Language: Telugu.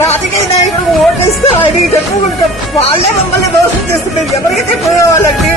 రాజకీయ నాయకులు ఓట్లేస్తే ఆయన చెప్పుకుంటాం వాళ్ళే మమ్మల్ని మోసం చేస్తున్నారు ఎవరికైతే పోయేవాళ్ళండి